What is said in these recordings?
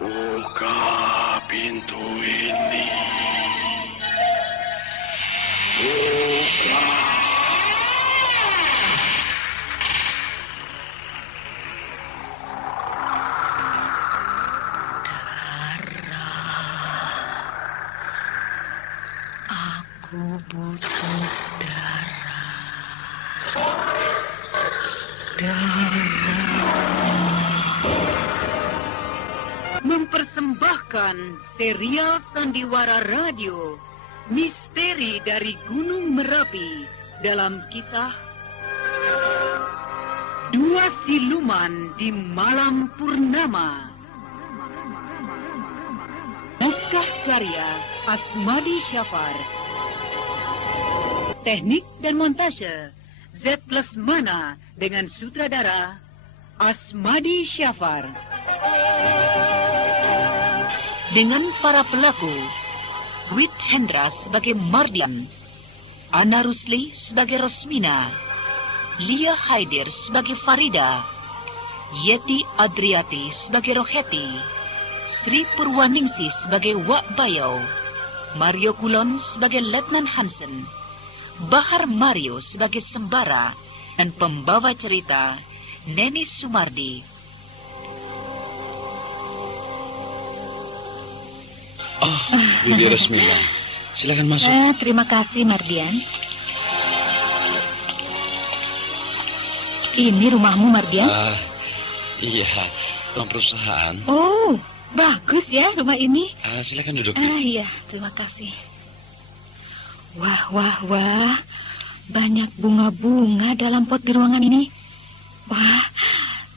Buka pintu ini. Buka. Aku butuh darah. Mempersembahkan serial sandiwara radio Misteri dari Gunung Merapi dalam kisah Dua Siluman di Malam Purnama. Naskah karya Asmadi Syafar. Teknik dan montase Z. Lesmana dengan sutradara Asmadi Syafar. Dengan para pelaku, Wit Hendra sebagai Mardian, Ana Rusli sebagai Rosmina, Lia Haidir sebagai Farida, Yeti Adriati sebagai Roheti, Sri Purwaningsi sebagai Wak Bayau, Mario Kulon sebagai Letnan Hansen, Bahar Mario sebagai Sembara, dan pembawa cerita Neni Sumardi. Oh, Bibi Rosmina, silakan masuk. Terima kasih, Mardian. Ini rumahmu, Mardian? Iya, rumah perusahaan. Oh, bagus ya rumah ini. Silakan duduk. Iya, terima kasih. Wah, banyak bunga-bunga dalam pot di ruangan ini. Wah,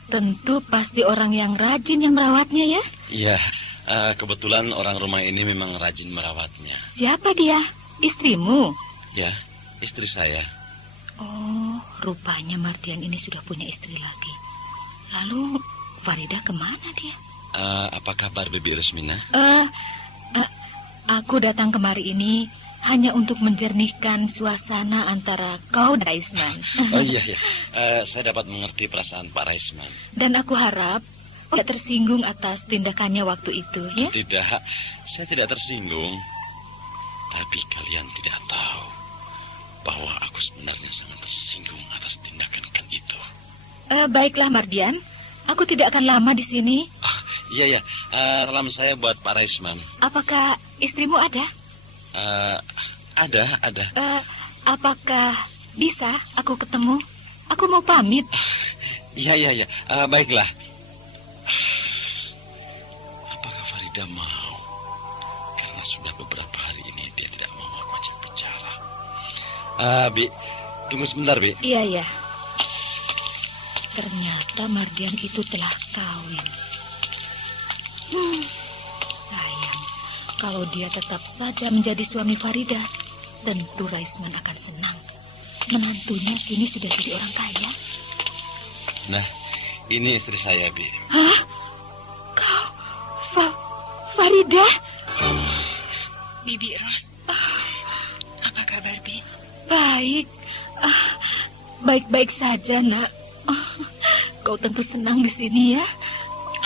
tentu pasti orang yang rajin yang merawatnya ya? Iya. Kebetulan orang rumah ini memang rajin merawatnya. Siapa dia? Istrimu? Ya, istri saya. Oh, rupanya Mardian ini sudah punya istri lagi. Lalu Farida kemana dia? Apa kabar Bibi Rosmina? Aku datang kemari ini hanya untuk menjernihkan suasana antara kau dan Raisman. Oh iya. Saya dapat mengerti perasaan Pak Raisman. Dan aku harap tidak tersinggung atas tindakannya waktu itu, ya? Tidak, saya tidak tersinggung. Tapi kalian tidak tahu bahwa aku sebenarnya sangat tersinggung atas tindakan itu. Baiklah, Mardian. Aku tidak akan lama di sini. Iya. Salam saya buat Pak Raisman. Apakah istrimu ada? Ada. Apakah bisa aku ketemu? Aku mau pamit. Iya. Baiklah. Apakah Farida mau? Karena sudah beberapa hari ini dia tidak mau aku ajak bicara. Bi, tunggu sebentar, Bi. Iya. Ternyata Mardian itu telah kawin. Sayang, kalau dia tetap saja menjadi suami Farida, tentu Raisman akan senang. Menantunya kini sudah jadi orang kaya. Nah, ini istri saya, Bi. Hah? Kau, Farida? Bibi Ros, apa kabar, Bi? Baik. Baik-baik saja, Nak. Kau tentu senang di sini, ya?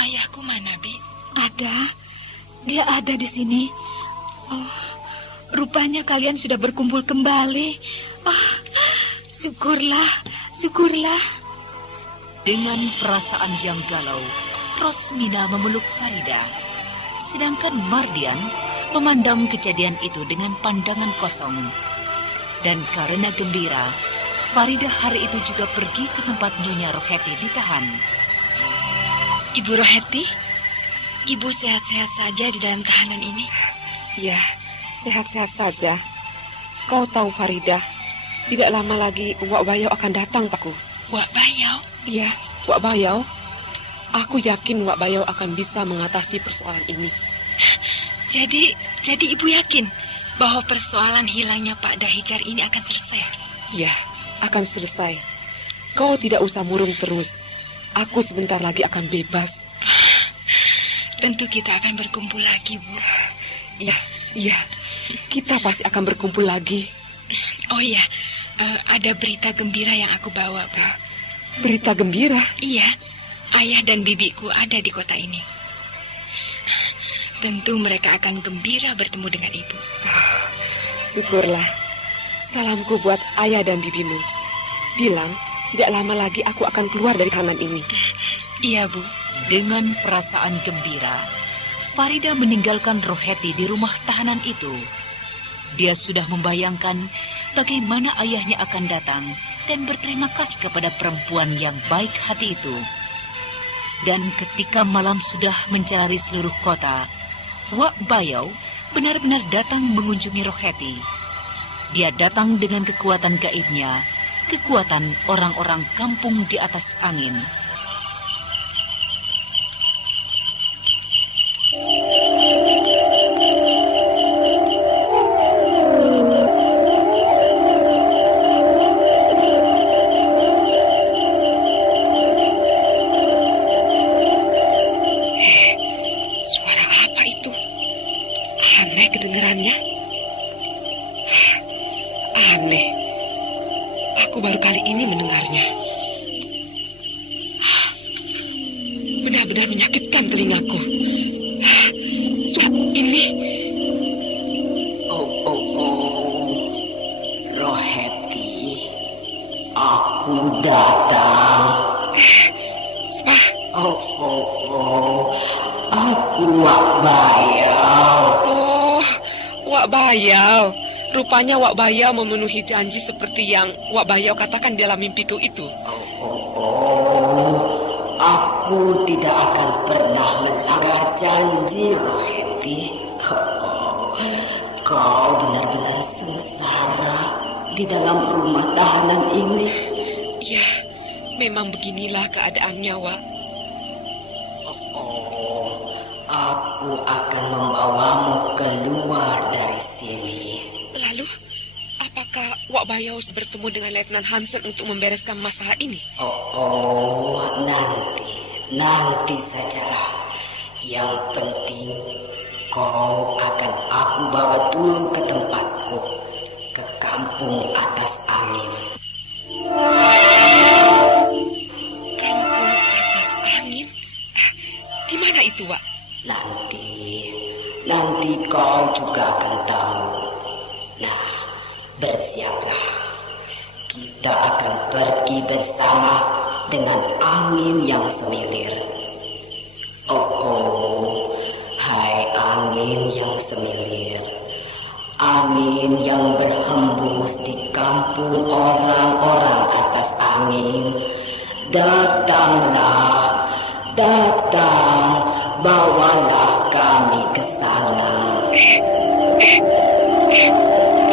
Ayahku mana, Bi? Ada. Dia ada di sini. Oh, rupanya kalian sudah berkumpul kembali. Syukurlah. Dengan perasaan yang galau, Rosmina memeluk Farida. Sedangkan Mardian memandang kejadian itu dengan pandangan kosong. Dan karena gembira, Farida hari itu juga pergi ke tempat Nyonya Roheti ditahan. Ibu Roheti, Ibu sehat-sehat saja di dalam tahanan ini? Ya, sehat-sehat saja. Kau tahu Farida, tidak lama lagi Wak Bayau akan datang, Pakku. Wak Bayau? Iya, Wak Bayau. Aku yakin Wak Bayau akan bisa mengatasi persoalan ini. Jadi Ibu yakin bahwa persoalan hilangnya Pak Dahikar ini akan selesai? Ya, akan selesai. Kau tidak usah murung terus. Aku sebentar lagi akan bebas. Tentu kita akan berkumpul lagi, Bu. Iya. Kita pasti akan berkumpul lagi. Oh iya, ada berita gembira yang aku bawa, Bu. Berita gembira? Iya, ayah dan bibiku ada di kota ini. Tentu mereka akan gembira bertemu dengan ibu. Syukurlah. Salamku buat ayah dan bibimu. Bilang, tidak lama lagi aku akan keluar dari tahanan ini. Iya, Bu. Dengan perasaan gembira, Farida meninggalkan Roheti di rumah tahanan itu. Dia sudah membayangkan bagaimana ayahnya akan datang dan berterima kasih kepada perempuan yang baik hati itu. Dan ketika malam sudah mencari seluruh kota, Wak Bayau benar-benar datang mengunjungi Roheti. Dia datang dengan kekuatan gaibnya, kekuatan orang-orang kampung di atas angin. Kedengarannya aneh. Aku baru kali ini mendengarnya. Benar-benar menyakitkan telingaku. Ini Roheti, aku datang. Aku Wak Bayau. Wak Bayau. Rupanya Wak Bayau memenuhi janji seperti yang Wak Bayau katakan dalam mimpiku itu. Aku tidak akan pernah melanggar janji, Roheti. Kau benar-benar sengsara di dalam rumah tahanan ini. Ya, memang beginilah keadaannya, Wak. Aku akan membawamu keluar dari sini. Lalu, apakah Wak Bayau bertemu dengan Letnan Hansen untuk membereskan masalah ini? Nanti sajalah. Yang penting, kau akan aku bawa dulu ke tempatku, ke kampung atas angin. Kampung atas angin? Di mana itu, Wak? Nanti kau juga akan tahu. Nah, bersiaplah. Kita akan pergi bersama dengan angin yang semilir. Hai angin yang semilir. Angin yang berhembus di kampung orang-orang atas angin. Datanglah, bawalah kami ke sana.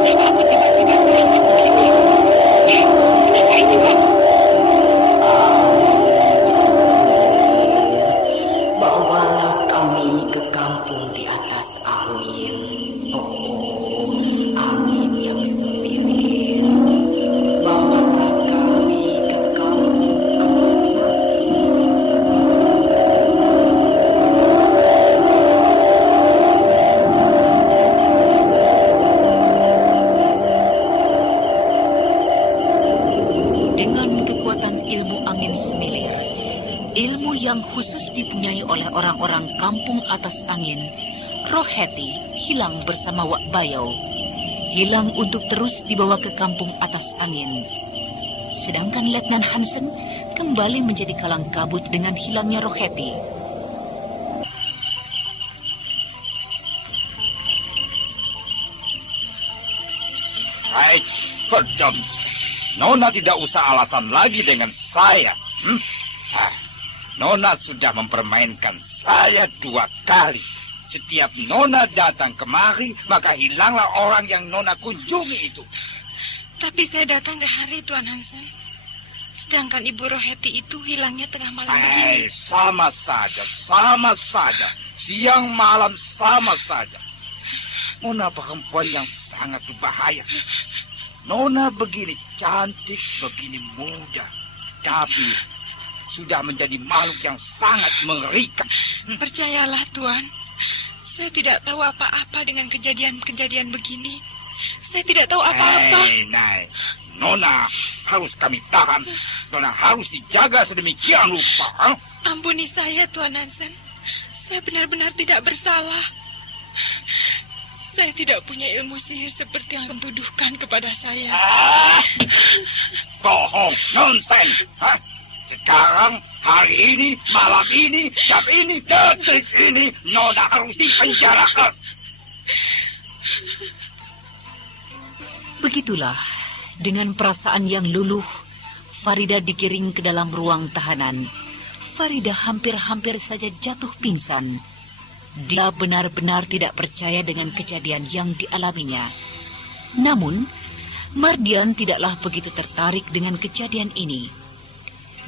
Kenapa aku tiba-tiba teringat begini? Kenapa ini, Wak? Bawalah kami ke kampung di atas angin. Angin yang semilir. Bawalah kami ke kampung atas angin. Ilmu yang khusus dipunyai oleh orang-orang kampung atas angin, Roheti hilang bersama Wak Bayau. Hilang untuk terus dibawa ke kampung atas angin. Sedangkan Letnan Hansen kembali menjadi kalang kabut dengan hilangnya Roheti. Hai, verdam. Nona tidak usah alasan lagi dengan saya. Nona sudah mempermainkan saya 2 kali. Setiap Nona datang kemari, maka hilanglah orang yang Nona kunjungi itu. Tapi saya datang di hari, Tuan Hansen. Sedangkan Ibu Roheti itu hilangnya tengah malam begini. Sama saja. Siang malam sama saja. Nona perempuan yang sangat berbahaya. Nona begini cantik, begini muda. Tapi sudah menjadi makhluk yang sangat mengerikan. Percayalah, Tuan. Saya tidak tahu apa-apa dengan kejadian-kejadian begini. Saya tidak tahu apa-apa. Nona harus kami tahan. Nona harus dijaga sedemikian rupa. Ampuni saya, Tuan Hansen. Saya benar-benar tidak bersalah. Saya tidak punya ilmu sihir seperti yang tuduhkan kepada saya. Bohong, nonsen. Sekarang, hari ini, malam ini, jam ini, detik ini, Nona harus dipenjara. Begitulah, dengan perasaan yang luluh, Farida digiring ke dalam ruang tahanan. Farida hampir-hampir saja jatuh pingsan. Dia benar-benar tidak percaya dengan kejadian yang dialaminya. Namun, Mardian tidaklah begitu tertarik dengan kejadian ini.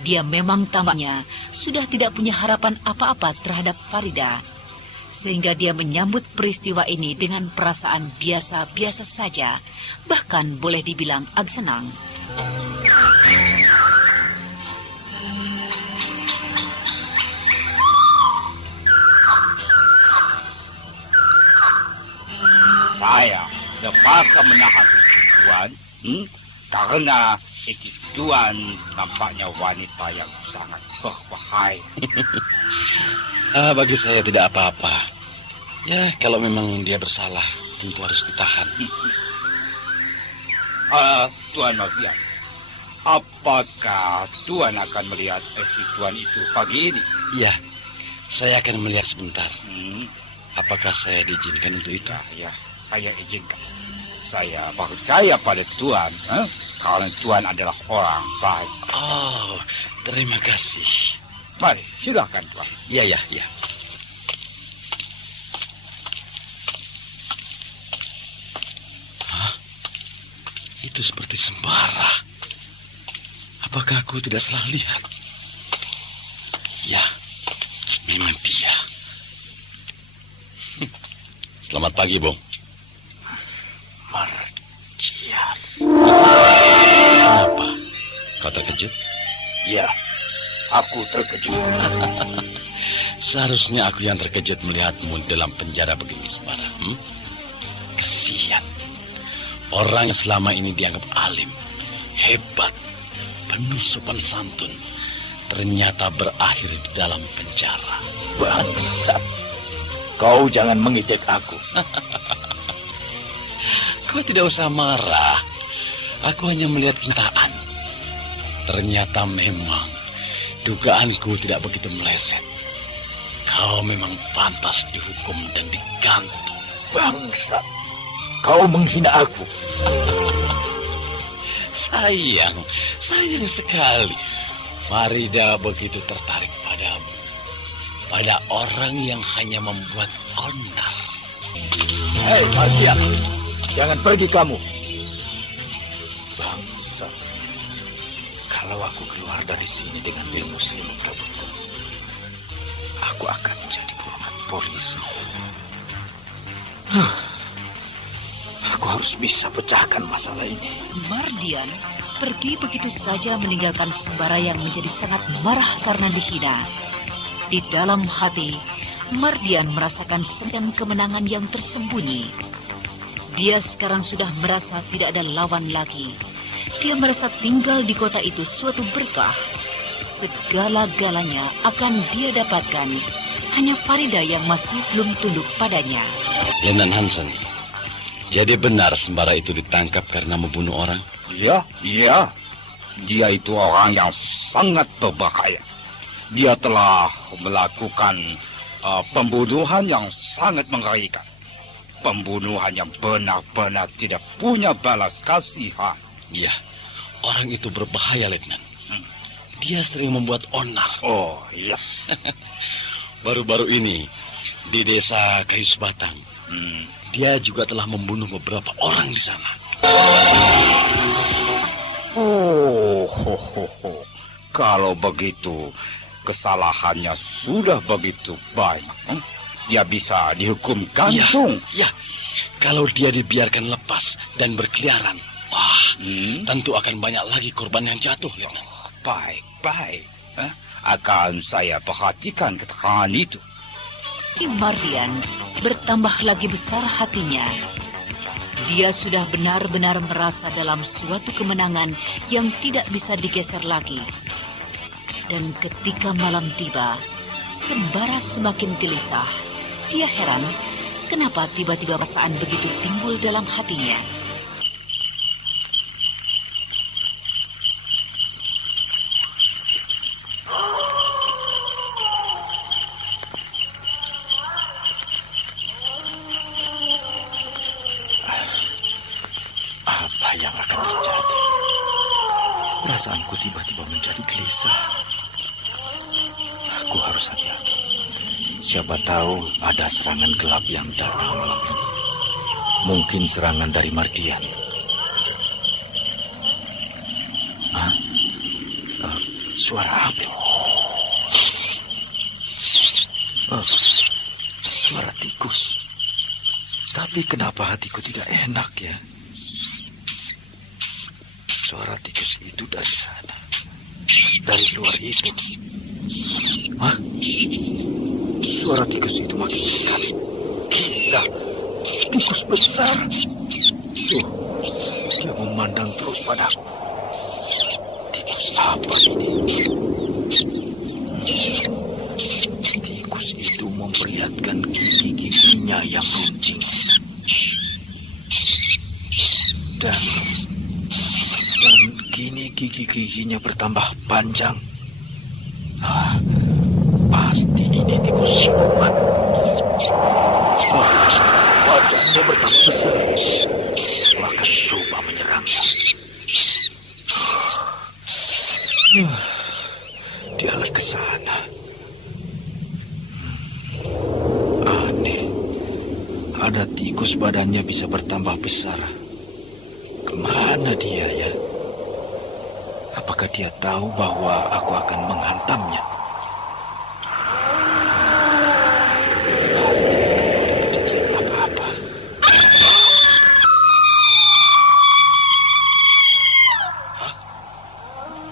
Dia memang tampaknya sudah tidak punya harapan apa-apa terhadap Farida, sehingga dia menyambut peristiwa ini dengan perasaan biasa-biasa saja, bahkan boleh dibilang agak senang. Saya terpaksa menahan istri Tuan, karena istri Tuan nampaknya wanita yang sangat berbahaya. Bagi saya tidak apa-apa. Ya, kalau memang dia bersalah, tentu harus ditahan. Tuan Mardian, apakah Tuan akan melihat istri Tuan itu pagi ini? Iya, saya akan melihat sebentar. Apakah saya diizinkan untuk itu? Ya, saya izinkan. Saya percaya pada Tuan, karena Tuan adalah orang baik. Oh, terima kasih. Mari, silakan Tuan. Ya. Hah? Itu seperti sembara. Apakah aku tidak salah lihat? Ya, memang dia. Selamat pagi, Bong. Mardian. Kenapa? Kau terkejut? Ya, aku terkejut. Seharusnya aku yang terkejut melihatmu dalam penjara begini, Sembara. Kasihan. Orang yang selama ini dianggap alim, hebat, penuh sopan santun, ternyata berakhir di dalam penjara. Bangsat. Kau jangan mengejek aku. Kau tidak usah marah. Aku hanya melihat kenyataan. Ternyata memang dugaanku tidak begitu meleset. Kau memang pantas dihukum dan digantung. Bangsat. Kau menghina aku. Sayang sekali. Farida begitu tertarik padamu. Pada orang yang hanya membuat onar. Hei, Mardian. Jangan pergi kamu. Bangsa. Kalau aku keluar dari sini dengan ilmu sihir kabutku, aku akan menjadi buronan polisi. Aku harus bisa pecahkan masalah ini. Mardian pergi begitu saja meninggalkan Sembara yang menjadi sangat marah karena dihina. Di dalam hati, Mardian merasakan sedang kemenangan yang tersembunyi. Dia sekarang sudah merasa tidak ada lawan lagi. Dia merasa tinggal di kota itu suatu berkah. Segala-galanya akan dia dapatkan. Hanya Farida yang masih belum tunduk padanya. Lenan Hansen, jadi benar Sembara itu ditangkap karena membunuh orang? Iya. Dia itu orang yang sangat berbahaya. Dia telah melakukan pembunuhan yang sangat mengerikan. Pembunuhan yang benar-benar tidak punya balas kasihan. Iya, orang itu berbahaya, Letnan. Dia sering membuat onar. Oh, iya. Baru-baru ini, di desa Kayu Sebatang, dia juga telah membunuh beberapa orang di sana. Kalau begitu, kesalahannya sudah begitu banyak. Dia bisa dihukum gantung. Ya, kalau dia dibiarkan lepas dan berkeliaran, tentu akan banyak lagi korban yang jatuh, Letnan. Baik. Akan saya perhatikan keterangan itu. Mardian bertambah lagi besar hatinya. Dia sudah benar-benar merasa dalam suatu kemenangan yang tidak bisa digeser lagi. Dan ketika malam tiba, Sembara semakin gelisah. Dia heran kenapa tiba-tiba perasaan begitu timbul dalam hatinya. Apa yang akan terjadi? Perasaanku tiba-tiba menjadi gelisah. Aku harus hati-hati. Siapa tahu ada serangan gelap yang datang malam ini. Mungkin serangan dari Mardian. Suara apa? Suara tikus. Tapi kenapa hatiku tidak enak ya? Suara tikus itu dari sana. Dari luar itu. Hah? Suara tikus itu makin dekat. Gila. Tikus besar. Tuh. Dia memandang terus padaku. Tikus apa ini? Tikus itu memperlihatkan gigi-giginya yang runcing. Dan kini gigi-giginya bertambah panjang. Pasti ini tikus siluman. Wajahnya bertambah besar. Aku akan coba menyerangnya. Dialah ke sana. Aneh. Ada tikus badannya bisa bertambah besar. Kemana dia ya? Apakah dia tahu bahwa aku akan menghantamnya? Pasti tidak kejadian apa-apa.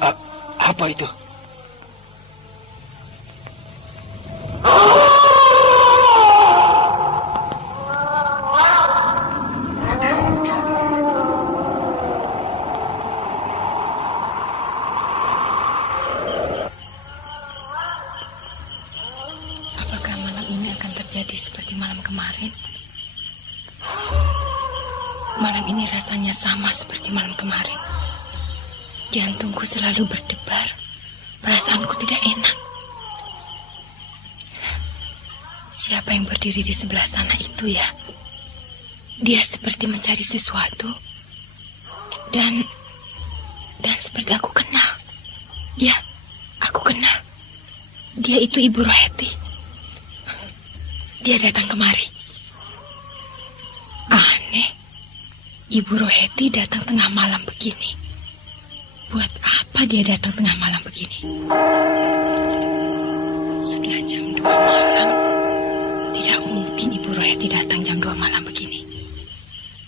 Hah? Apa itu? Jadi seperti malam kemarin. Malam ini rasanya sama seperti malam kemarin. Jantungku selalu berdebar. Perasaanku tidak enak. Siapa yang berdiri di sebelah sana itu ya? Dia seperti mencari sesuatu. Dan seperti aku kenal. Ya, aku kenal. Dia itu Ibu Roheti. Dia datang kemari. Aneh. Ibu Roheti datang tengah malam begini. Buat apa dia datang tengah malam begini? Sudah jam 2 malam. Tidak mungkin Ibu Roheti datang jam 2 malam begini.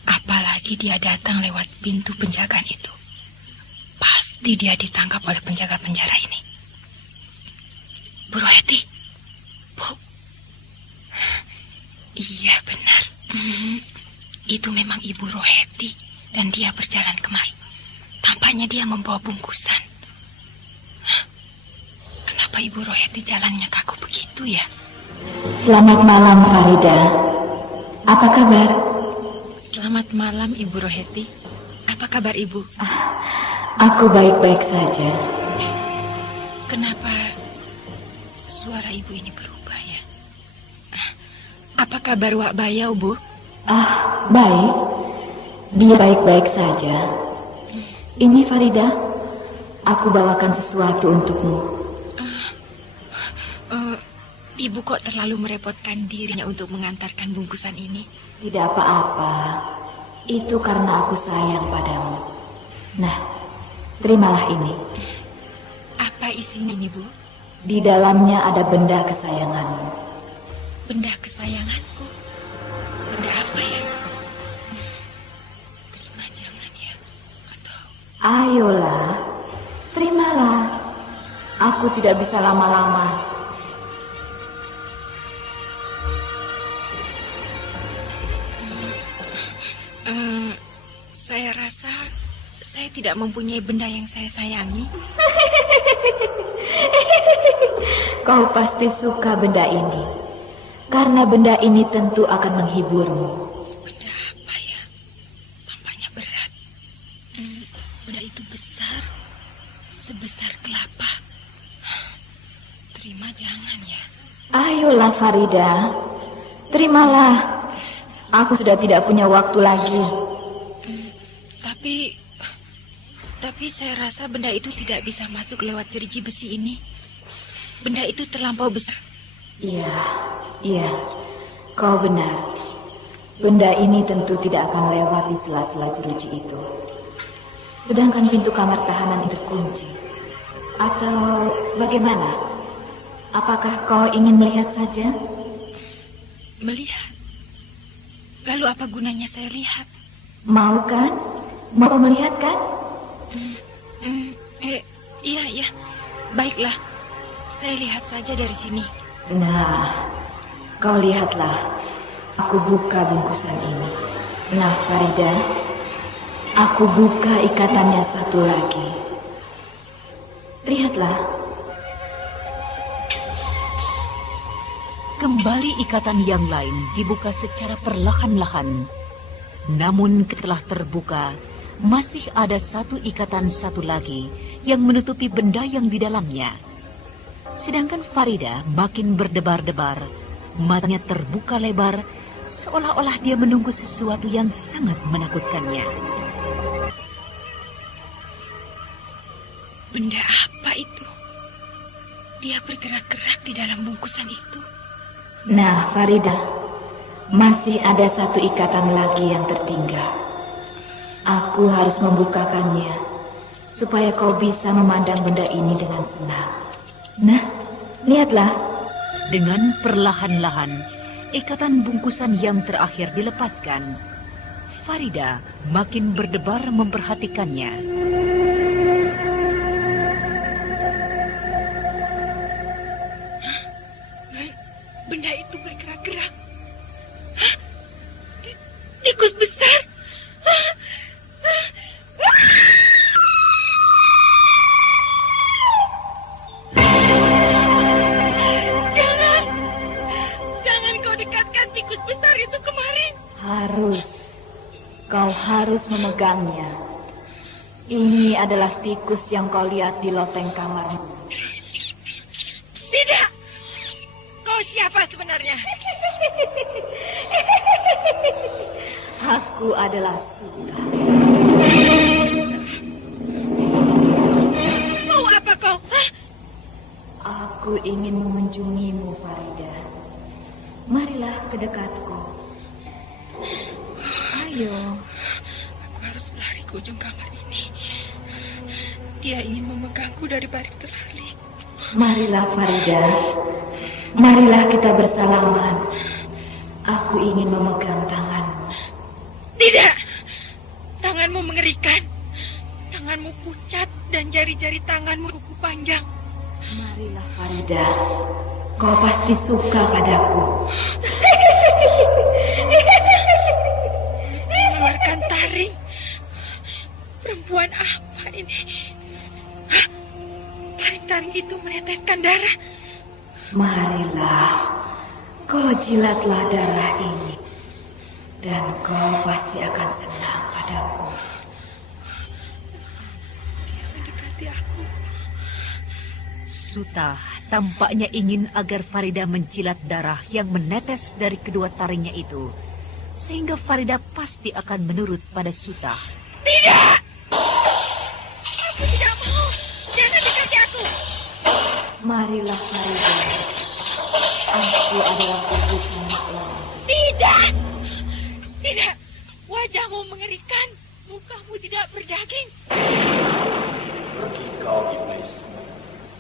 Apalagi dia datang lewat pintu penjagaan itu. Pasti dia ditangkap oleh penjaga penjara ini. Bu Roheti. Iya benar. Itu memang Ibu Roheti. Dan dia berjalan kemari. Tampaknya dia membawa bungkusan. Kenapa Ibu Roheti jalannya kaku begitu ya? Selamat malam Farida. Apa kabar? Selamat malam Ibu Roheti. Apa kabar Ibu? Aku baik-baik saja. Kenapa suara Ibu ini berubah ya? Apa kabar Wak Bayau, Bu? Baik. Dia baik-baik saja. Ini Farida, aku bawakan sesuatu untukmu. Ibu kok terlalu merepotkan dirinya untuk mengantarkan bungkusan ini? Tidak apa-apa. Itu karena aku sayang padamu. Nah, terimalah ini. Apa isinya ini, Bu? Di dalamnya ada benda kesayanganmu. Benda kesayanganku? Benda apa ya? Terima jangan ya? Atau... Ayolah, terimalah. Aku tidak bisa lama-lama. Saya rasa saya tidak mempunyai benda yang saya sayangi. Kau pasti suka benda ini, karena benda ini tentu akan menghiburmu. Benda apa ya? Tampaknya berat. Benda itu besar, sebesar kelapa. Terima jangan ya. Ayolah Farida, terimalah. Aku sudah tidak punya waktu lagi. Tapi saya rasa benda itu tidak bisa masuk lewat jeruji besi ini. Benda itu terlampau besar. Iya, kau benar. Benda ini tentu tidak akan lewat di sela-sela jeruji itu. Sedangkan pintu kamar tahanan itu terkunci. Atau bagaimana? Apakah kau ingin melihat saja? Melihat? Lalu apa gunanya saya lihat? Mau kan? Mau kau melihat kan? Iya. Baiklah. Saya lihat saja dari sini. Nah, kau lihatlah. Aku buka bungkusan ini. Nah, Farida, aku buka ikatannya satu lagi. Lihatlah. Kembali ikatan yang lain dibuka secara perlahan-lahan. Namun setelah terbuka, masih ada satu ikatan satu lagi yang menutupi benda yang di dalamnya. Sedangkan Farida makin berdebar-debar, matanya terbuka lebar, seolah-olah dia menunggu sesuatu yang sangat menakutkannya. Benda apa itu? Dia bergerak-gerak di dalam bungkusan itu. Nah, Farida, masih ada satu ikatan lagi yang tertinggal. Aku harus membukakannya, supaya kau bisa memandang benda ini dengan senang. Nah, lihatlah. Dengan perlahan-lahan, ikatan bungkusan yang terakhir dilepaskan. Farida makin berdebar memperhatikannya. Benda itu bergerak-gerak. Tikus besar. Jangan kau dekatkan tikus besar itu kemari. Kau harus memegangnya. Ini adalah tikus yang kau lihat di loteng kamarmu. Tidak. Kau siapa sebenarnya? Aku adalah Suta. Mau apa kau? Aku ingin mengunjungimu, Farida. Marilah ke dekatku. Ayo. Aku harus lari ke ujung kamar ini. Dia ingin memegangku dari balik terali. Marilah, Farida. Marilah kita bersalaman. Aku ingin memegang tanganmu. Tidak. Tanganmu mengerikan. Tanganmu pucat dan jari-jari tanganmu kuku panjang. Marilah, Farida. Kau pasti suka padaku. Mengeluarkan taring. Perempuan apa ini? Taring-taring itu meneteskan darah. Marilah, kau jilatlah darah ini. Dan kau pasti akan senang padaku. Dia mendekati aku. Suta tampaknya ingin agar Farida menjilat darah yang menetes dari kedua taringnya itu, sehingga Farida pasti akan menurut pada Suta. Tidak! Aku tidak mau. Jangan dekati aku. Marilah, Farida. Aku adalah putri Mak Lampir. Tidak! Tidak! Wajahmu mengerikan. Mukamu tidak berdaging. Pergi kau, iblis.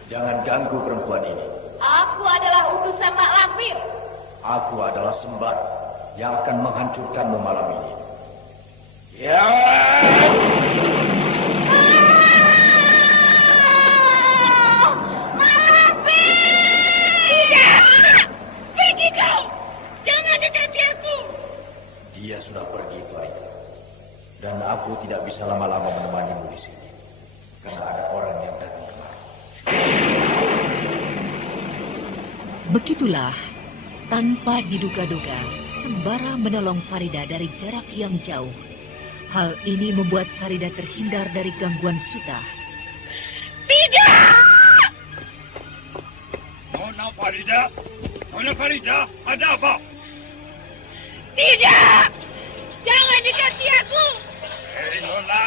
Jangan ganggu perempuan ini. Aku adalah utusan Mak Lampir. Aku adalah Sembar yang akan menghancurkanmu malam ini. Ya! Mak Lampir! Tidak! Pergi kau! Jangan dekati aku! Dia sudah pergi, Farida. Dan aku tidak bisa lama-lama menemanimu di sini. Karena ada orang yang datang kemari. Begitulah, tanpa diduga-duga, Sembara menolong Farida dari jarak yang jauh. Hal ini membuat Farida terhindar dari gangguan Sutah. Tidak! Nona Farida, ada apa? Tidak! Jangan dekati aku! Hei Nona,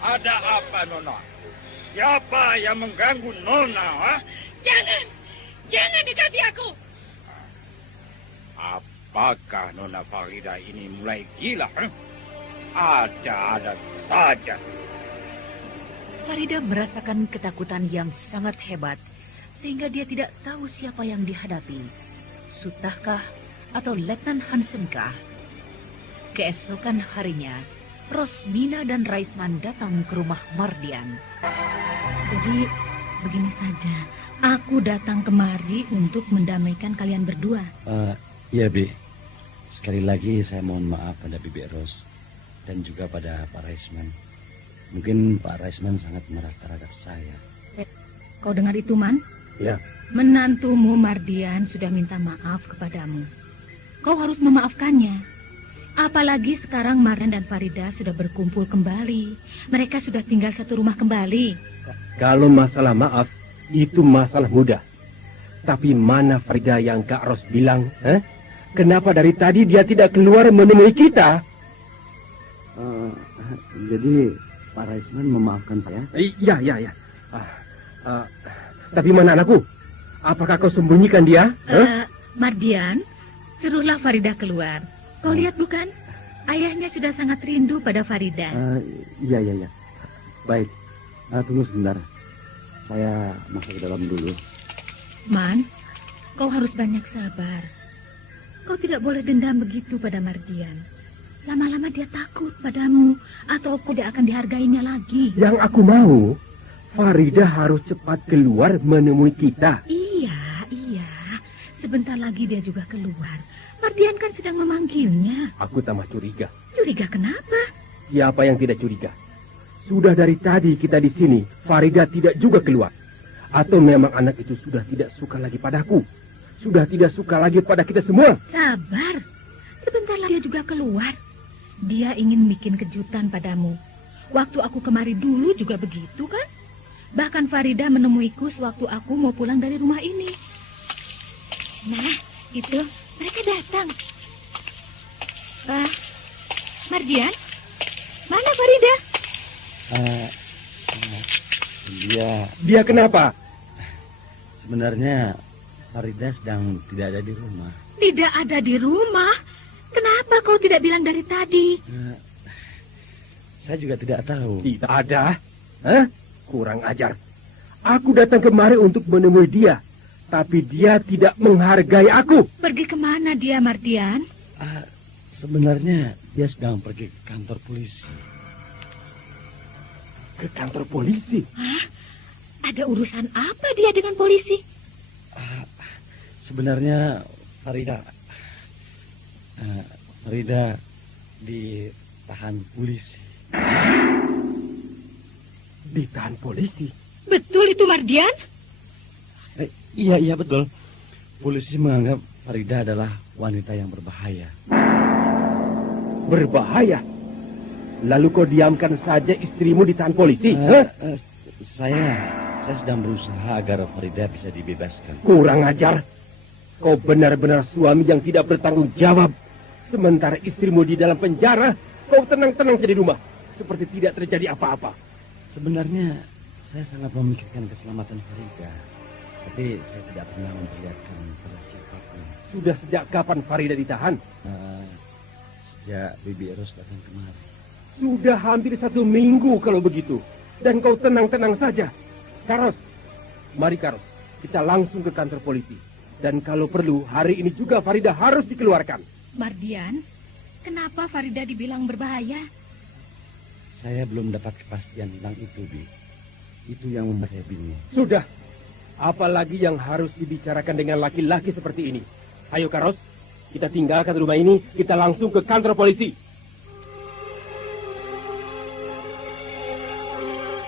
ada apa Nona? Siapa yang mengganggu Nona? Ha? Jangan dekati aku! Apakah Nona Farida ini mulai gila? Ada-ada saja. Farida merasakan ketakutan yang sangat hebat, sehingga dia tidak tahu siapa yang dihadapi. Sutahkah atau Letnan Hansenkah? Keesokan harinya, Rosmina dan Raisman datang ke rumah Mardian. Jadi, begini saja. Aku datang kemari untuk mendamaikan kalian berdua. Iya, Bi. Sekali lagi saya mohon maaf pada Bibi Ros dan juga pada Pak Raisman. Mungkin Pak Raisman sangat marah terhadap saya. Kau dengar itu, Man? Ya. Menantumu Mardian sudah minta maaf kepadamu. Kau harus memaafkannya. Apalagi sekarang Mardian dan Farida sudah berkumpul kembali. Mereka sudah tinggal satu rumah kembali. Kalau masalah maaf, itu masalah mudah. Tapi mana Farida yang Kak Ros bilang? Kenapa dari tadi dia tidak keluar menemui kita? Jadi Pak Raisman memaafkan saya? Iya. Tapi mana anakku? Apakah kau sembunyikan dia? Mardian, suruhlah Farida keluar. Kau lihat bukan? Ayahnya sudah sangat rindu pada Farida. Iya. Baik, tunggu sebentar. Saya masuk ke dalam dulu. Man, kau harus banyak sabar. Kau tidak boleh dendam begitu pada Mardian. Lama-lama dia takut padamu, atau kau tidak akan dihargainya lagi. Yang aku mau, Farida harus cepat keluar menemui kita. Iya. Sebentar lagi dia juga keluar. Mardian kan sedang memanggilnya. Aku tambah curiga. Curiga kenapa? Siapa yang tidak curiga? Sudah dari tadi kita di sini, Farida tidak juga keluar. Atau memang anak itu sudah tidak suka lagi padaku? Sudah tidak suka lagi pada kita semua? Sabar. Sebentar lagi dia juga keluar. Dia ingin bikin kejutan padamu. Waktu aku kemari dulu juga begitu kan? Bahkan Farida menemuiku sewaktu aku mau pulang dari rumah ini. Nah, itu mereka datang. Mardian, mana Farida? Dia kenapa? Sebenarnya Farida sedang tidak ada di rumah. Tidak ada di rumah? Kenapa kau tidak bilang dari tadi? Saya juga tidak tahu. Tidak ada? Kurang ajar. Aku datang kemari untuk menemui dia, tapi dia tidak menghargai aku. Pergi kemana dia, Mardian? Sebenarnya dia sedang pergi ke kantor polisi. Ke kantor polisi? Ada urusan apa dia dengan polisi? Sebenarnya Farida ditahan polisi. Ditahan polisi? Betul itu, Mardian? Iya betul. Polisi menganggap Farida adalah wanita yang berbahaya. Berbahaya? Lalu kau diamkan saja istrimu ditahan polisi? Saya sedang berusaha agar Farida bisa dibebaskan. Kurang ajar. Kau benar-benar suami yang tidak bertanggung jawab. Sementara istrimu di dalam penjara, kau tenang-tenang saja di rumah. Seperti tidak terjadi apa-apa. Sebenarnya saya sangat memikirkan keselamatan Farida. Tapi saya tidak pernah memperlihatkan pada siapapun. Sudah sejak kapan Farida ditahan? Sejak Bibi Eros datang kemari. Sudah hampir 1 minggu kalau begitu. Dan kau tenang-tenang saja. Karos, mari Karos. Kita langsung ke kantor polisi. Dan kalau perlu, hari ini juga Farida harus dikeluarkan. Mardian, kenapa Farida dibilang berbahaya? Saya belum dapat kepastian tentang itu, Bi. Itu yang membuat saya bingung. Sudah. Apalagi yang harus dibicarakan dengan laki-laki seperti ini. Ayo Karos, kita tinggalkan rumah ini, kita langsung ke kantor polisi.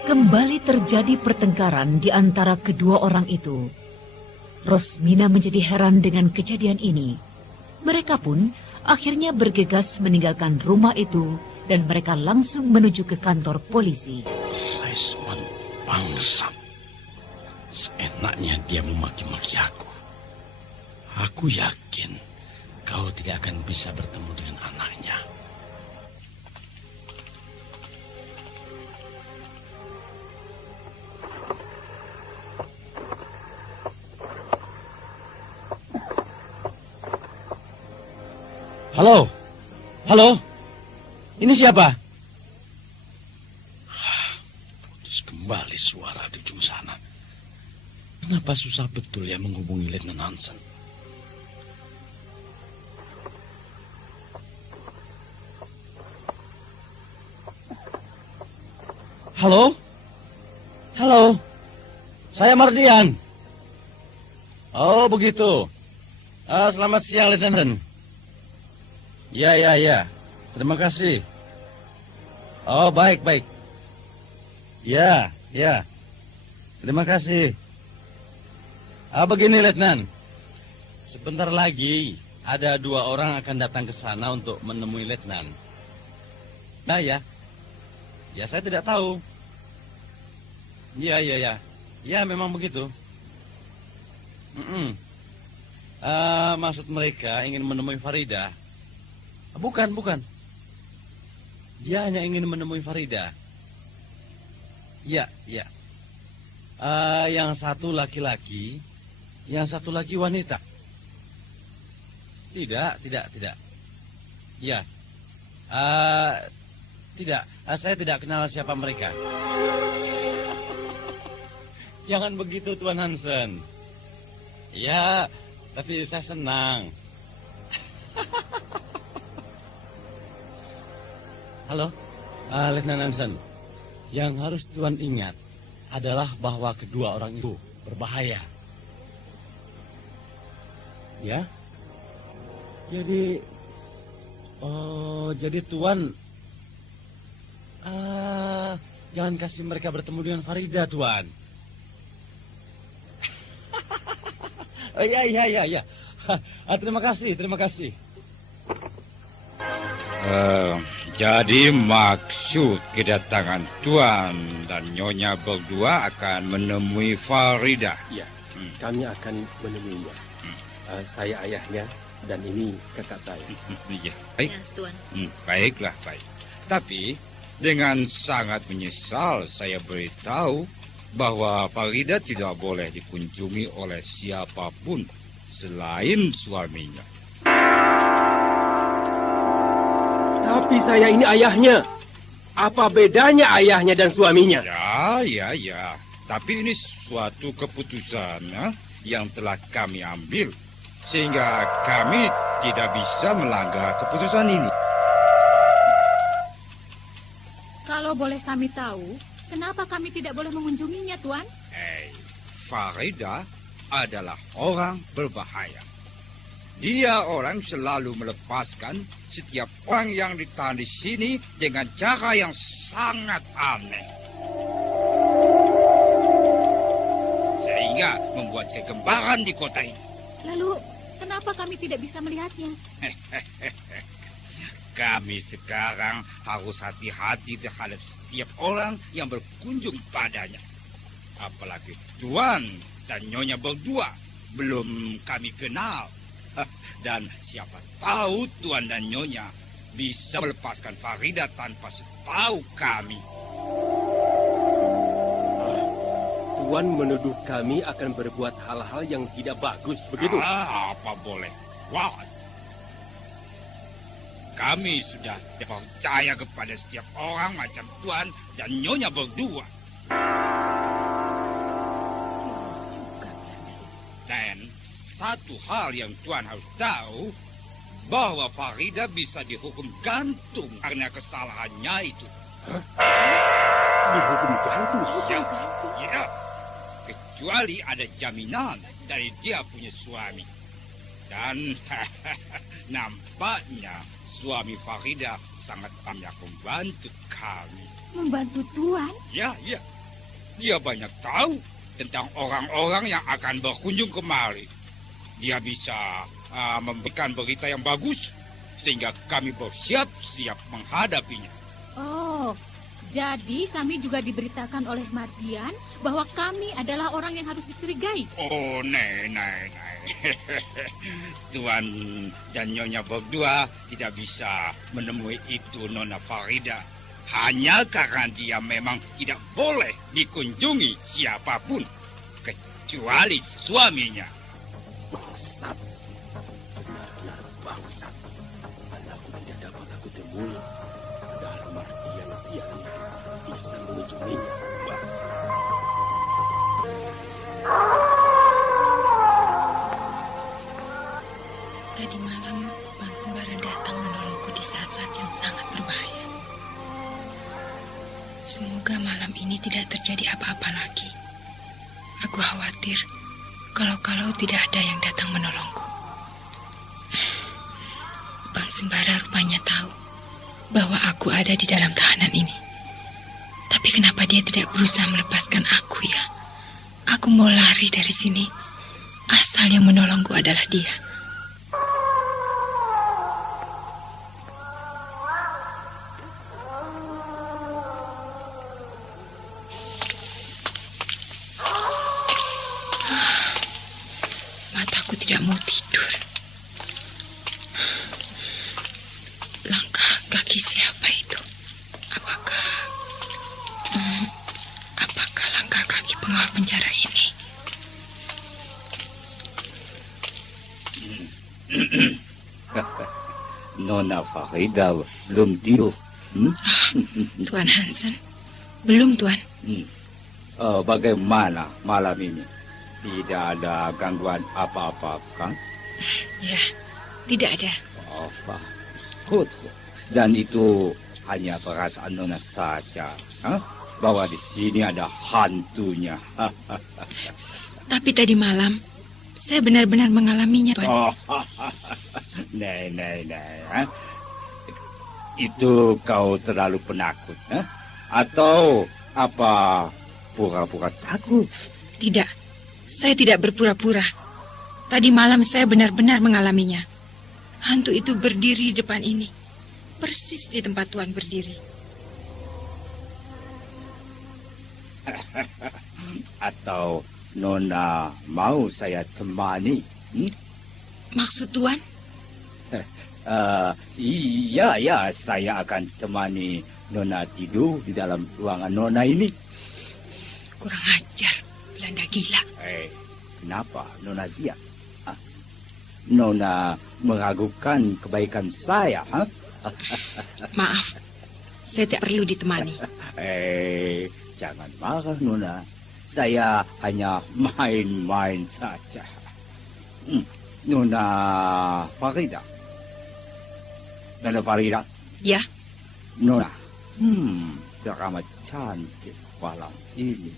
Kembali terjadi pertengkaran di antara kedua orang itu. Rosmina menjadi heran dengan kejadian ini. Mereka pun akhirnya bergegas meninggalkan rumah itu dan mereka langsung menuju ke kantor polisi. Raisman bangsat. Seenaknya dia memaki-maki aku. Aku yakin kau tidak akan bisa bertemu dengan anaknya. Halo? Halo? Ini siapa? Putus kembali suara di ujung sana. Kenapa susah betul ya menghubungi Letnan Hansen? Halo? Halo? Saya Mardian. Oh, begitu. Selamat siang, Letnan. Ya. Terima kasih. Oh, baik. Ya. Terima kasih. Begini, Letnan. Sebentar lagi ada 2 orang akan datang ke sana untuk menemui Letnan. Nah, ya. Ya, saya tidak tahu. Ya. Ya, memang begitu. Maksud mereka ingin menemui Farida. Bukan. Dia hanya ingin menemui Farida. Ya. Yang satu laki-laki, yang satu lagi wanita. Tidak. Ya. Tidak. Saya tidak kenal siapa mereka. Jangan begitu, Tuan Hansen. Ya, tapi saya senang. Halo, Letnan Hansen. Yang harus Tuan ingat adalah bahwa kedua orang itu berbahaya. Ya? Jadi Tuan jangan kasih mereka bertemu dengan Farida, Tuan. Ya. Terima kasih. Jadi maksud kedatangan Tuan dan Nyonya berdua akan menemui Farida. Ya, kami akan menemuinya. Saya ayahnya dan ini kakak saya. Ya, baik. Ya, Tuan. Baik. Tapi dengan sangat menyesal saya beritahu bahwa Farida tidak boleh dikunjungi oleh siapapun selain suaminya. Tapi saya ini ayahnya. Apa bedanya ayahnya dan suaminya? Ya. Tapi ini suatu keputusan yang telah kami ambil. Sehingga kami tidak bisa melanggar keputusan ini. Kalau boleh kami tahu, kenapa kami tidak boleh mengunjunginya, Tuan? Farida adalah orang berbahaya. Dia orang selalu melepaskan setiap orang yang ditahan di sini dengan cara yang sangat aneh. Sehingga membuat kegempaan di kota ini. Lalu, kenapa kami tidak bisa melihatnya? Kami sekarang harus hati-hati terhadap setiap orang yang berkunjung padanya. Apalagi Tuan dan Nyonya berdua belum kami kenal. Dan siapa tahu Tuan dan Nyonya bisa melepaskan Farida tanpa setahu kami. Tuan menuduh kami akan berbuat hal-hal yang tidak bagus, begitu? Apa boleh? Wah. Kami sudah percaya kepada setiap orang macam Tuan dan Nyonya berdua. Dan satu hal yang Tuan harus tahu, bahwa Farida bisa dihukum gantung karena kesalahannya itu. Hah? Dihukum gantung? Ya. Kecuali ada jaminan dari dia punya suami. Dan nampaknya suami Farida sangat banyak membantu kami. Membantu Tuan? Ya. Dia banyak tahu tentang orang-orang yang akan berkunjung kemari. Dia bisa memberikan berita yang bagus sehingga kami bersiap-siap menghadapinya. Oh, jadi kami juga diberitakan oleh Mardian bahwa kami adalah orang yang harus dicurigai. Oh, nei. Tuan dan Nyonya berdua tidak bisa menemui itu Nona Farida. Hanya karena dia memang tidak boleh dikunjungi siapapun kecuali suaminya. Bangsat. Benar-benar bangsat. Anakku tidak dapat aku temui. Padahal Mardian siang itu bisa mengunjunginya. Bangsat. Tadi malam Bang Sembara datang menolongku di saat-saat yang sangat berbahaya. Semoga malam ini tidak terjadi apa-apa lagi. Aku khawatir kalau tidak ada yang datang menolongku. Bang Sembara rupanya tahu bahwa aku ada di dalam tahanan ini. Tapi kenapa dia tidak berusaha melepaskan aku ya? Aku mau lari dari sini. Asal yang menolongku adalah dia. Mataku tidak mau tidur. Langkah kaki siapa itu? Apakah langkah kaki pengawal penjara ini? Nona Farida belum tidur. Tuan Hansen, belum Tuan. Bagaimana malam ini? Tidak ada gangguan apa-apa, kan? Ya, tidak ada. Good. Dan itu hanya perasaan Nona saja, bahwa di sini ada hantunya. Tapi tadi malam saya benar-benar mengalaminya, Tuan. Nei. Itu kau terlalu penakut, atau apa pura-pura takut? Tidak, saya tidak berpura-pura. Tadi malam saya benar-benar mengalaminya. Hantu itu berdiri di depan ini, persis di tempat Tuan berdiri. Atau Nona mau saya temani? Maksud Tuan? Iya, saya akan temani Nona tidur di dalam ruangan Nona ini. Kurang ajar, Belanda gila. Kenapa Nona dia? Nona meragukan kebaikan saya, Maaf, saya tidak perlu ditemani. Jangan marah, Nona. Saya hanya main-main saja. Nona Farida. Nona Farida? Ya. Nona, teramat cantik malam ini.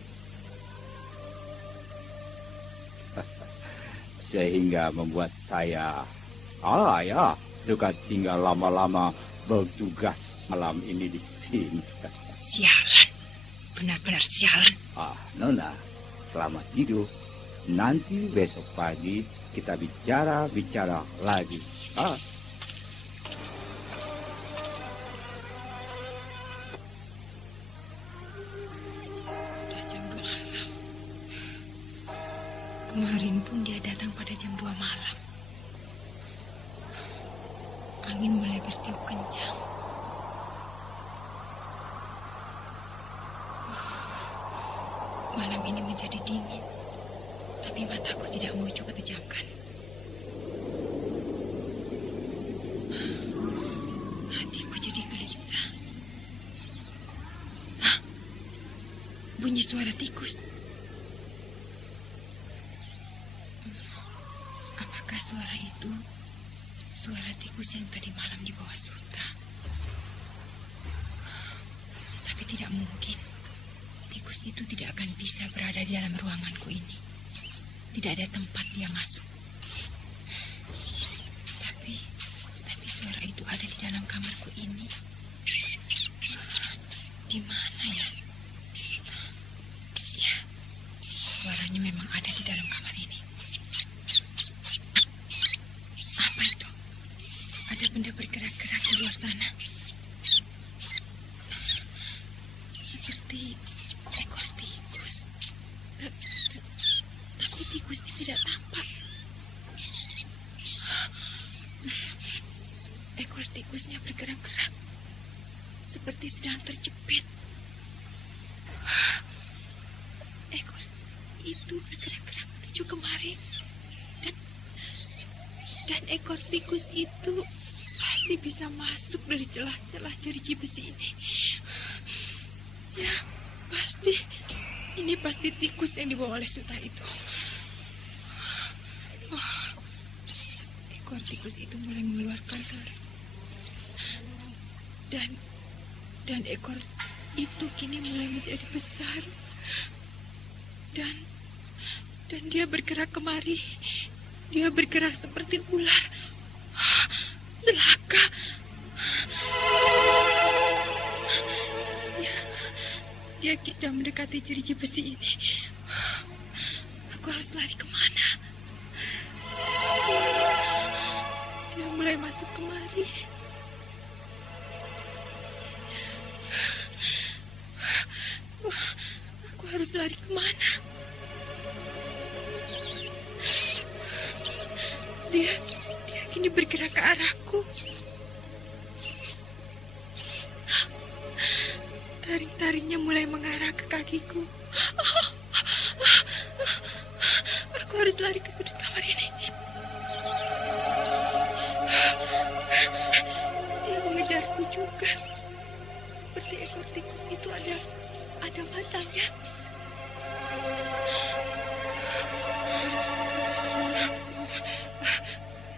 Sehingga membuat saya, suka tinggal lama-lama bertugas malam ini di sini. Sialan, benar-benar sialan. Nona, selamat tidur. Nanti besok pagi kita bicara lagi. Sudah jam 2 malam. Kemarin pun dia datang pada jam 2 malam. Angin mulai bertiup kencang. Malam ini menjadi dingin, tapi mataku tidak mau juga pejamkan. Hatiku jadi gelisah. Bunyi suara tikus. Apakah suara itu suara tikus yang tadi malam di bawah Sulta? Tapi tidak mungkin. Tikus itu tidak akan bisa berada di dalam ruanganku ini. Tidak ada tempat dia masuk. Tapi suara itu ada di dalam kamarku ini. Di mana ya? Ya, suara ada di dalam kamar ini. Apa itu? Ada benda bergerak-gerak di luar sana. Seperti ekor tikus. Tapi tikusnya tidak tampak. Ekor tikusnya bergerak-gerak. Seperti sedang terjepit. Ekor itu bergerak-gerak menuju kemari. Dan ekor tikus itu pasti bisa masuk dari celah-celah jeruji besi ini. Ya, pasti. Ini pasti tikus yang dibawa oleh Suta itu. Oh, ekor tikus itu mulai mengeluarkan taring. Dan ekor itu kini mulai menjadi besar. Dan dia bergerak kemari. Dia bergerak seperti ular. Celaka. Dia sudah mendekati jeruji besi ini. Aku harus lari kemana? Dia mulai masuk kemari. Aku harus lari kemana? Dia kini bergerak ke arahku. Taring-taringnya mulai mengarah ke kakiku. Aku harus lari ke sudut kamar ini. Dia mengejarku juga. Seperti ekor tikus itu ada matanya.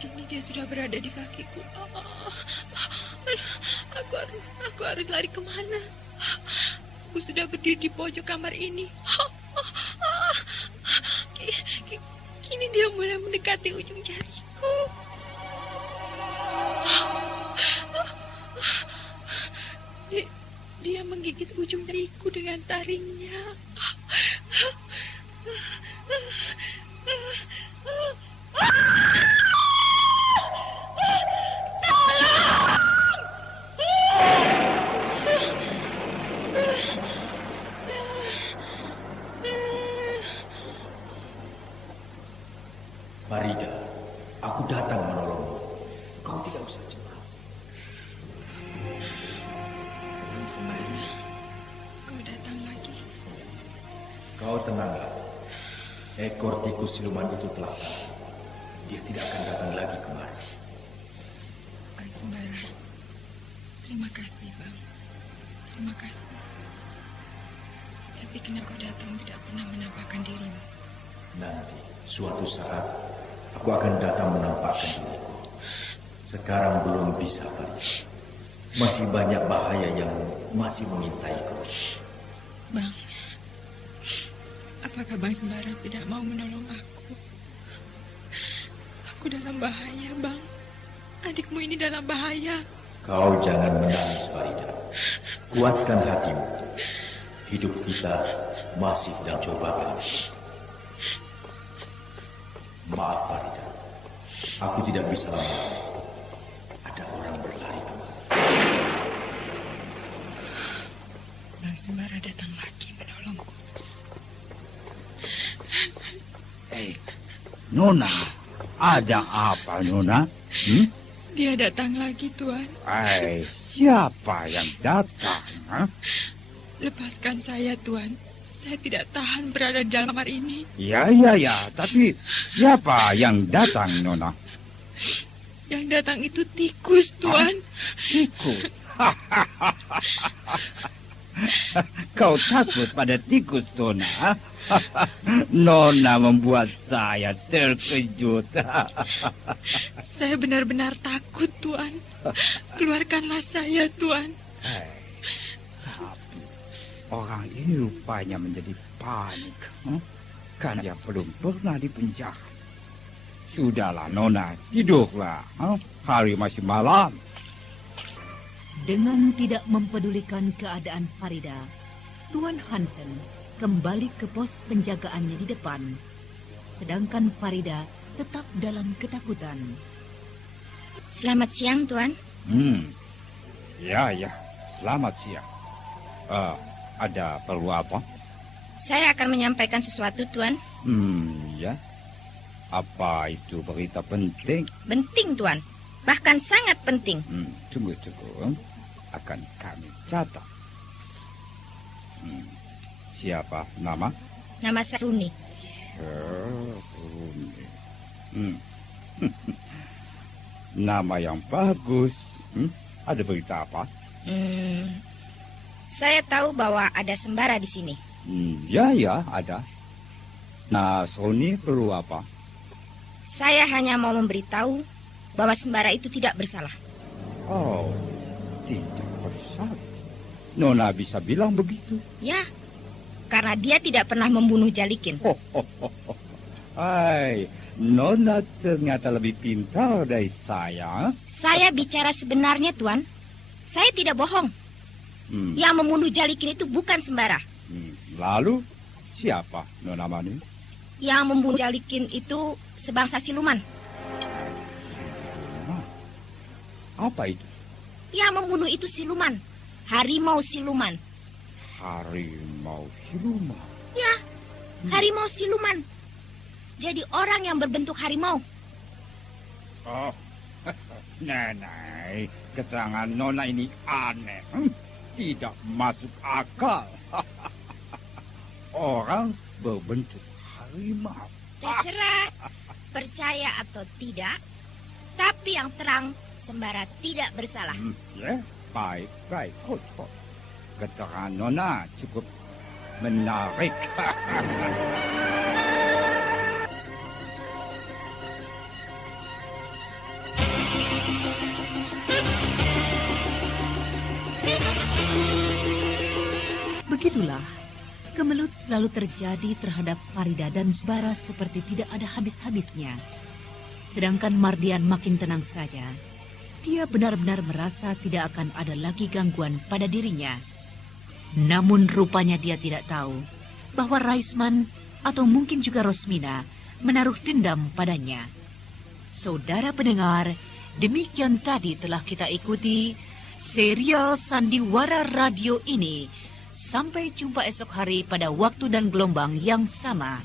Kini dia sudah berada di kakiku. Aku harus lari kemana? Aku sudah berdiri di pojok kamar ini. Kini dia mulai mendekati ujung jariku. Dia menggigit ujung jariku dengan taringnya. Farida, aku datang menolongmu. Kau tidak usah cemas. Bang Sembara, kau datang lagi. Kau tenanglah. Ekor tikus siluman itu telah tahu. Dia tidak akan datang lagi kemari. Bang Sembara, terima kasih, Bang. Terima kasih. Tapi kenapa kau datang tidak pernah menampakkan dirimu? Nanti, suatu saat, aku akan datang menampakkan diriku. Sekarang belum bisa, Farida. Masih banyak bahaya yang masih mengintaiku. Bang, apakah Bang Sembara tidak mau menolong aku? Aku dalam bahaya, Bang. Adikmu ini dalam bahaya. Kau jangan menangis, Farida. Kuatkan hatimu. Hidup kita masih dalam cobaan. Maaf, Farida. Aku tidak bisa lama. Ada orang berlari kemari. Bang Sembara datang lagi menolongku. Nona, ada apa, Nona? Dia datang lagi, Tuan. Siapa yang datang? Lepaskan saya, Tuan. Saya tidak tahan berada di dalam kamar ini. Ya. Tapi siapa yang datang, Nona? Yang datang itu tikus, Tuan. Tikus? Kau takut pada tikus, Nona? Nona membuat saya terkejut. Saya benar-benar takut, Tuan. Keluarkanlah saya, Tuan. Tapi orang ini rupanya menjadi panik. Karena dia belum pernah dipenjara. Sudahlah, Nona, tidurlah. Hari masih malam. Dengan tidak mempedulikan keadaan Farida, Tuan Hansen kembali ke pos penjagaannya di depan sedangkan Farida tetap dalam ketakutan. Selamat siang, Tuan. Ya, selamat siang. Ada perlu apa? Saya akan menyampaikan sesuatu, Tuan. Ya. Apa itu berita penting? Penting, Tuan. Bahkan sangat penting. Tunggu. Akan kami catat. Siapa nama? Nama saya Runi. Nama yang bagus. Ada berita apa? Saya tahu bahwa ada sembara di sini. Ya, ada. Nah, Runi perlu apa? Saya hanya mau memberitahu bahwa sembara itu tidak bersalah. Oh, tidak bersalah. Nona bisa bilang begitu? Ya, karena dia tidak pernah membunuh Jalikin. Hai, Nona ternyata lebih pintar dari saya. Saya bicara sebenarnya, Tuan. Saya tidak bohong. Yang membunuh Jalikin itu bukan sembara. Lalu, siapa Nona Mani? Yang membunuh Jalikin itu sebangsa siluman. Apa itu? Yang membunuh itu siluman. Harimau siluman. Harimau siluman? Ya, harimau siluman. Jadi orang yang berbentuk harimau. Oh, Nenek, keterangan Nona ini aneh. Tidak masuk akal. Orang berbentuk harimau. Terserah, percaya atau tidak. Tapi yang terang, sembara tidak bersalah. Ya, baik. Keterangan Nona cukup menarik. Begitulah, kemelut selalu terjadi terhadap Farida dan Sembara seperti tidak ada habis-habisnya. Sedangkan Mardian makin tenang saja. Dia benar-benar merasa tidak akan ada lagi gangguan pada dirinya. Namun rupanya dia tidak tahu bahwa Raisman atau mungkin juga Rosmina menaruh dendam padanya. Saudara pendengar, demikian tadi telah kita ikuti serial Sandiwara Radio ini. Sampai jumpa esok hari pada waktu dan gelombang yang sama.